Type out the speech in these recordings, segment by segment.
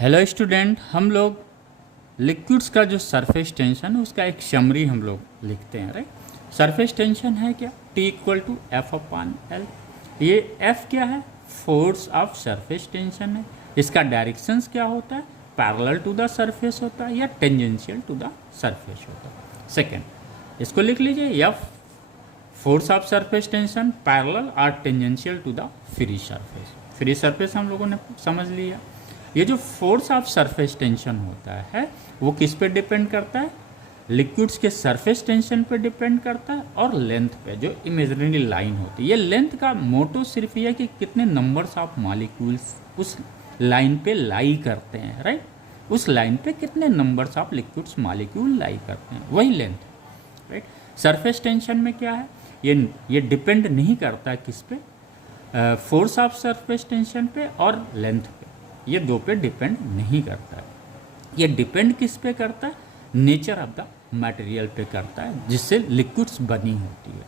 Hello student, हम लोग liquids का जो सरफेस टेंशन है उसका एक समरी हम लोग लिखते हैं, राइट। सरफेस टेंशन है क्या, T equal to F upon L. ये F क्या है, फोर्स ऑफ सरफेस टेंशन है। इसका डायरेक्शंस क्या होता है, पैरेलल टू द सरफेस होता है या टेंजेंशियल टू द सरफेस होता है। सेकेंड इसको लिख लीजिए, F force of surface tension parallel और tangential to the free surface. Free surface हम लोगों ने समझ लिया। ये जो फोर्स ऑफ सरफेस टेंशन होता है वो किस पे डिपेंड करता है, लिक्विड्स के सरफेस टेंशन पे डिपेंड करता है और लेंथ पे, जो इमेजिनरी लाइन होती है। ये लेंथ का मोटो सिर्फ ये है कि कितने नंबर्स ऑफ मॉलिक्यूल्स उस लाइन पे लाई करते हैं, राइट। उस लाइन पे कितने नंबर्स ऑफ लिक्विड्स मॉलिक्यूल लाई करते हैं, वही लेंथ, राइट। सरफेस टेंशन में क्या है, ये डिपेंड नहीं करता किस पे, फोर्स ऑफ सरफेस टेंशन पे और लेंथ पे, ये दो पे डिपेंड नहीं करता है। ये डिपेंड किस पे करता है, नेचर ऑफ द मटेरियल पे करता है जिससे लिक्विड्स बनी होती है।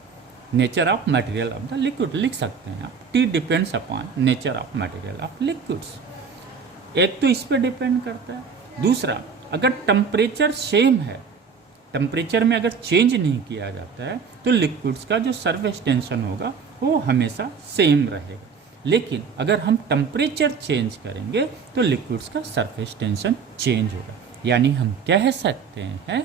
Nature of material of the liquid लिख सकते हैं आप, T depends upon nature of material of liquids. एक तो इस पे डिपेंड करता है। दूसरा, अगर टेम्परेचर सेम है, टेम्परेचर में अगर चेंज नहीं किया जाता है तो लिक्विड्स का जो सरफेस टेंशन होगा वो हमेशा सेम रहेगा। लेकिन अगर हम टेम्परेचर चेंज करेंगे तो लिक्विड्स का सरफेस टेंशन चेंज होगा। यानी हम कह सकते हैं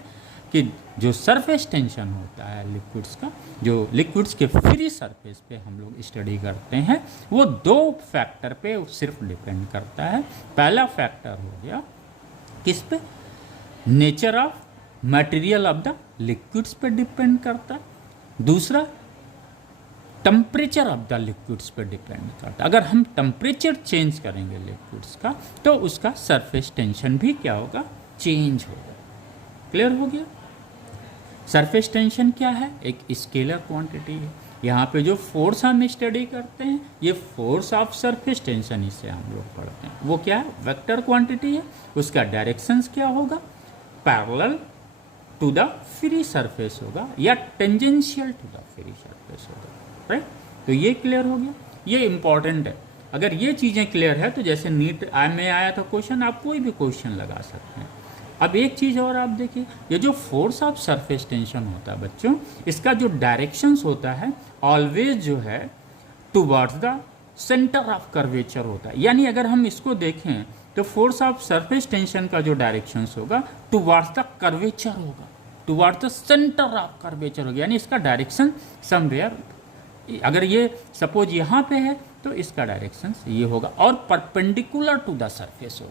कि जो सरफेस टेंशन होता है लिक्विड्स का, जो लिक्विड्स के फ्री सरफेस पे हम लोग स्टडी करते हैं, वो दो फैक्टर पे सिर्फ डिपेंड करता है। पहला फैक्टर हो गया किस पे, nature of material of the liquids पे डिपेंड करता है। दूसरा, टेम्परेचर ऑफ द लिक्विड्स पे डिपेंड करता है। अगर हम टेम्परेचर चेंज करेंगे लिक्विड्स का तो उसका सरफेस टेंशन भी क्या होगा, चेंज होगा। क्लियर हो गया। सरफेस टेंशन क्या है, एक स्केलर क्वांटिटी है। यहाँ पे जो फोर्स हम स्टडी करते हैं ये फोर्स ऑफ सरफेस टेंशन, इसे हम लोग पढ़ते हैं। वो क्या है, वेक्टर क्वांटिटी है। उसका डायरेक्शंस क्या होगा, parallel to the free surface होगा या tangential to the free surface होगा, राइट। तो ये क्लियर हो गया, ये इंपॉर्टेंट है। अगर ये चीज़ें क्लियर है तो जैसे नीट में आया था क्वेश्चन, आप कोई भी क्वेश्चन लगा सकते हैं। अब एक चीज़ और आप देखिए, ये जो फोर्स ऑफ सरफेस टेंशन होता है बच्चों, इसका जो डायरेक्शंस होता है ऑलवेज जो है towards the centre of curvature होता है। यानी अगर हम इसको देखें तो फोर्स ऑफ सरफेस टेंशन का जो डायरेक्शंस होगा टुवर्ड्स द कर्वेचर होगा, towards the centre of curvature होगा। यानी इसका डायरेक्शन समवेयर, अगर ये सपोज यहाँ पे है तो इसका डायरेक्शन ये होगा और परपेंडिकुलर टू द सरफेस होगा।